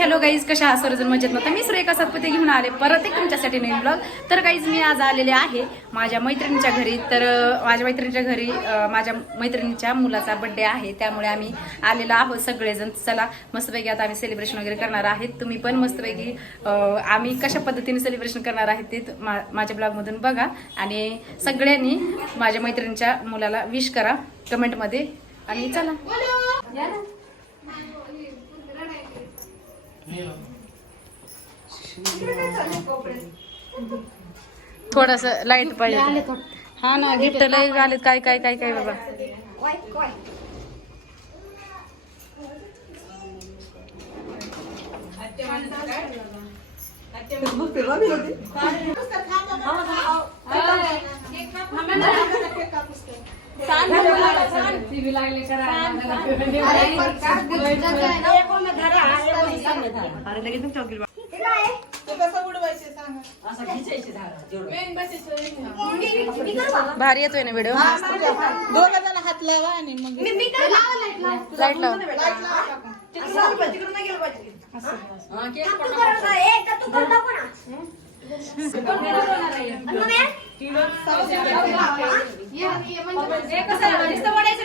Hello guys कशा सर्वजण मजेत. मग मी सुरेखा सातपुते घेऊन आले. परत एक तुमच्यासाठी नवीन ब्लॉग तर गाईज मी आज आलेले आहे माझ्या मैत्रिणीच्या घरी. तर माझ्या मैत्रिणीच्या घरी माझ्या मैत्रिणीच्या मुलाचा बड्डे आहे. त्यामुळे आम्ही आलेलो आहोत सगळेजण. चला मस्तपैकी आता आम्ही सेलिब्रेशन वगैरे करणार आहेत. तुम्ही पण मस्तपैकी आम्ही कशा पद्धतीने सेलिब्रेशन करणार आहे ते मा- माझ्या ब्लॉगमधून बघा. आणि सगळ्यांनी माझ्या मैत्रिणीच्या मुलाला विश करा. कमेंटमध्ये आणि चला. या थोडस लाइट पाहिजे. हा ना गिफ्ट लय आलेत काय काय काय काय बाबा. भारी येतोय ना व्हिडिओ दोघ जण हात लावा आणि मग लाइट लाव कसं वाढायचं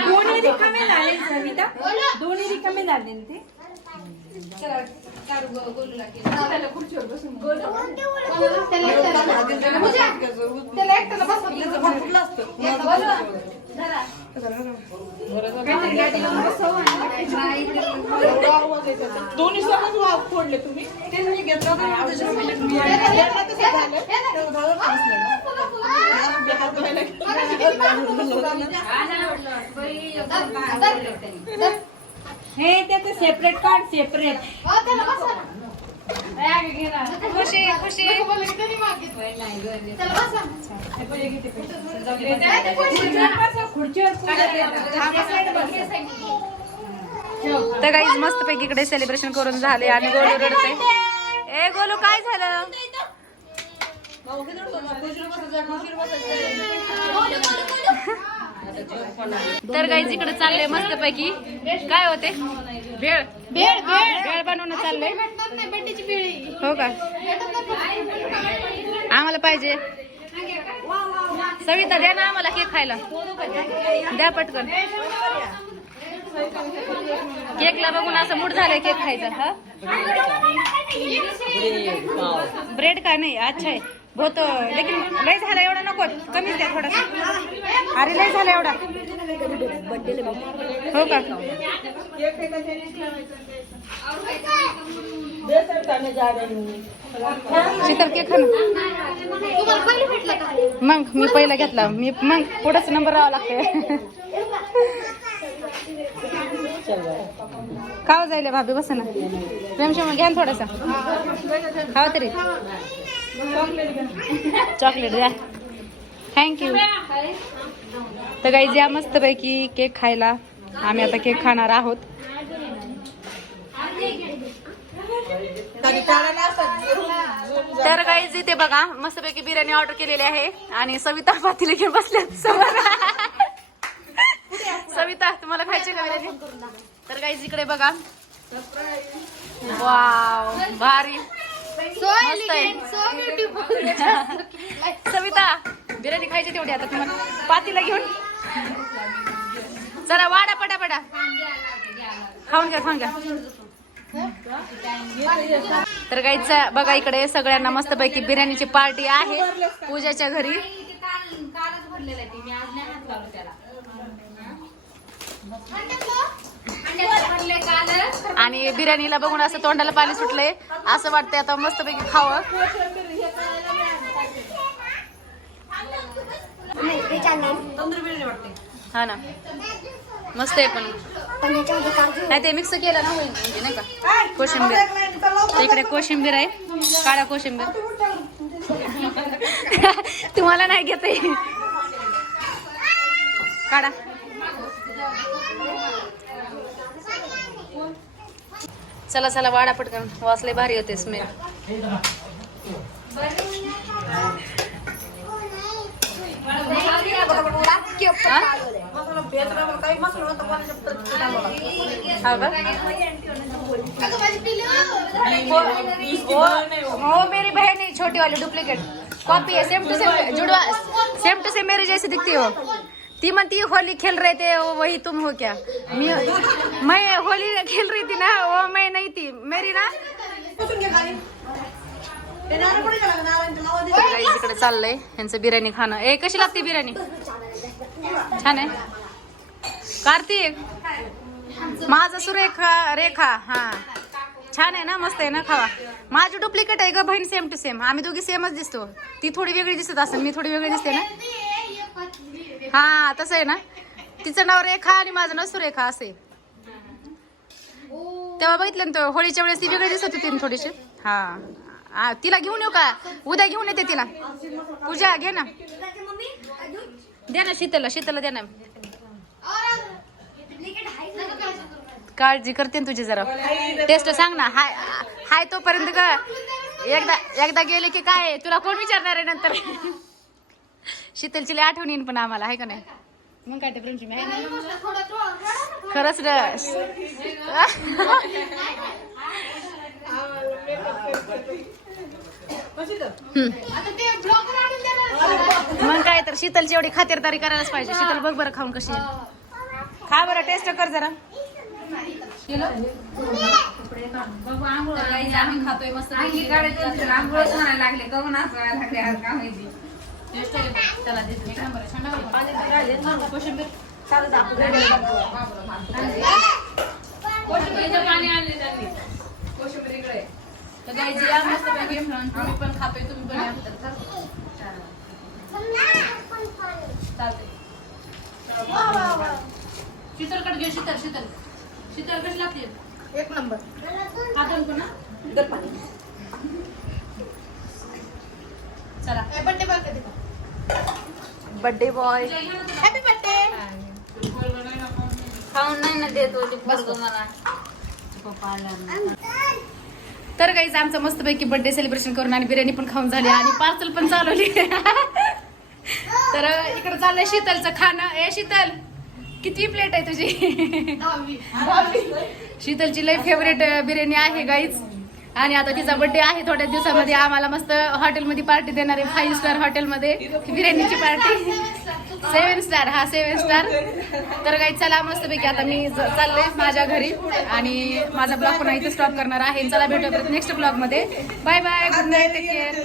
दोन्ही रिकामे झाले सविता दोन्ही रिकामे झाले ना ते दोन्ही वाव फोडले तुम्ही. ते मी घेतला त्याच्या मी तसं झालं. फसलं ना. हे त्याचं सेपरेट काढ सेपरेट खुशी खुशी. खुर्चीवर तर काही मस्त पैकी इकडे सेलिब्रेशन करून झाले आणि गोलू रडते ए गोलू काय झालं? तर काही इकडे चाललंय मस्त पैकी काय होते? भेळ. भेळ भेळ. बनवणं चाललंय. हो का? आम्हाला पाहिजे. सविता द्या ना आम्हाला केक खायला. द्या पटकन. केकला बघून असं मूड झालंय केक खायचा हा? ब्रेड का नाही? अच्छा आहे. बहुत लेकिन लय झाला एवढा नको कमीच द्या थोडासा. अरे लय झाला एवढा. हो का? शीतल केक खा मग मी पहिला घेतला. मी मग पुढंच नंबर राहावा लागतोय. खावा हो जायला भाभी? बस ना. प्रेमशम घ्या ना थोडासा. खाव तरी. चॉकलेट द्या. थँक्यू तर काही ज्या मस्तपैकी केक खायला आम्ही आता केक खाणार आहोत. तर काही इथे बघा मस्तपैकी बिर्याणी ऑर्डर केलेली आहे आणि सविता पातीला घेऊन बसल्या समोर सविता तुम्हाला खायची का बिर्याणी? तर काही इकडे बघा. वाव भारी. मस्त आहे. सविता बिर्याणी खायची तेवढी आता तुम्हाला. पातीला घेऊन. जरा वाडा पडा पडा. खाऊन घ्या खाऊन घ्या. तर गाईच बघा इकडे सगळ्यांना मस्त पैकी बिर्याणीची पार्टी आहे. पूजाच्या घरी. आणि बिर्याणीला बघून असं तोंडाला पाणी सुटलंय. असं वाटतंय आता मस्त पैकी खावं. हा ना. मस्त आहे पण. नाही ते मिक्स केलं ना होईल म्हणजे नाही का? कोशिंबीर. इकडे कोशिंबीर आहे. काळा कोशिंबीर. तुम्हाला नाही घेता येईल. काढा. चला चला, वाडा पटकन. वाचले भारी होते हा? का वो मेरी बहन है, छोटी वाली डुप्लीकेट कॉपी है सेम टू सेम जुड़वा सेम टू सेम मेरे जैसे दिखती हो. ती म्हणती होली खेल रहे थे वही तुम हो क्या? मी- मैं होली खेल रही थी ना वो मैं नहीं थी. मेरी ना तिकडे इकडे चाललंय यांचं बिर्याणी खाणं. ए कशी लागते बिर्याणी? छान आहे. कार्तिक माझं सुरेखा रेखा हा. छान आहे ना मस्त आहे ना खावा. माझी डुप्लिकेट आहे ग बहीण सेम टू सेम आम्ही दोघी सेमच दिसतो. ती थोडी वेगळी दिसत असेल मी थोडी वेगळी दिसते ना. हा तसं आहे ना. तिचं नाव रेखा आणि माझं नाव सुरेखा असे. तेव्हा बघितलं ना तो होळीच्या वेळेस ती वेगळी दिसत होती ना थोडीशी. हा. आ, तिला घेऊन येऊ का? उद्या घेऊन येते तिला. पूजा घे ना. द्या ना शीतलला शीतलला द्या ना. काळजी करते ना तुझी जरा. टेस्ट सांग ना हाय हाय तोपर्यंत का एकदा एकदा गेले की काय तुला कोण विचारणार आहे नंतर? शीतलची लई आठवण येईन पण आम्हाला आहे का नाही मग काय ते प्रेमची खरंच ना मग काय तर शीतलची एवढी खातिरदारी करायलाच पाहिजे शीतल बघ बरं खाऊन कशी. खा बरं टेस्ट कर जरा आम्ही खातोय मस्त. त्याला देते. एक नंबर आहे. छान आहे बघ. कोशिंबीर. कोशिंबीरचं पाणी आणले त्यांनी. कोशिंबीर इकडे आहे. तर guys, या मस्त पैकी तुम्ही पण खातोय तुम्ही पण या. चालतंय. शीतल कट घे शीतल शीतल शीतल कशी लागते एक नंबर खाता ना चला birthday boy birthday boy happy birthday खाऊन नाही ना देत होती पोरगं मला. तर काहीच आमचं मस्तपैकी बर्थडे सेलिब्रेशन करून आणि बिर्याणी पण खाऊन झाली आणि पार्सल पण चालवली. तर इकडे चाललंय शीतलचं खाणं. ए शीतल किती प्लेट आहे तुझी? शीतलची लई फेवरेट बिर्याणी आहे गाईच आणि आता तिचा बर्थडे आहे. थोड्या दिवसामध्ये आम्हाला मस्त हॉटेलमध्ये पार्टी देणार आहे. फाईव्ह स्टार हॉटेलमध्ये. बिर्याणीची पार्टी सेवन स्टार हा सेवन स्टार तर काही चला मस्तपैकी आता मी चालले माझ्या घरी. आणि माझा ब्लॉग पुन्हा इथे स्टॉप करणार आहे. चला भेटू नेक्स्ट ब्लॉगमध्ये. Bye bye good night take care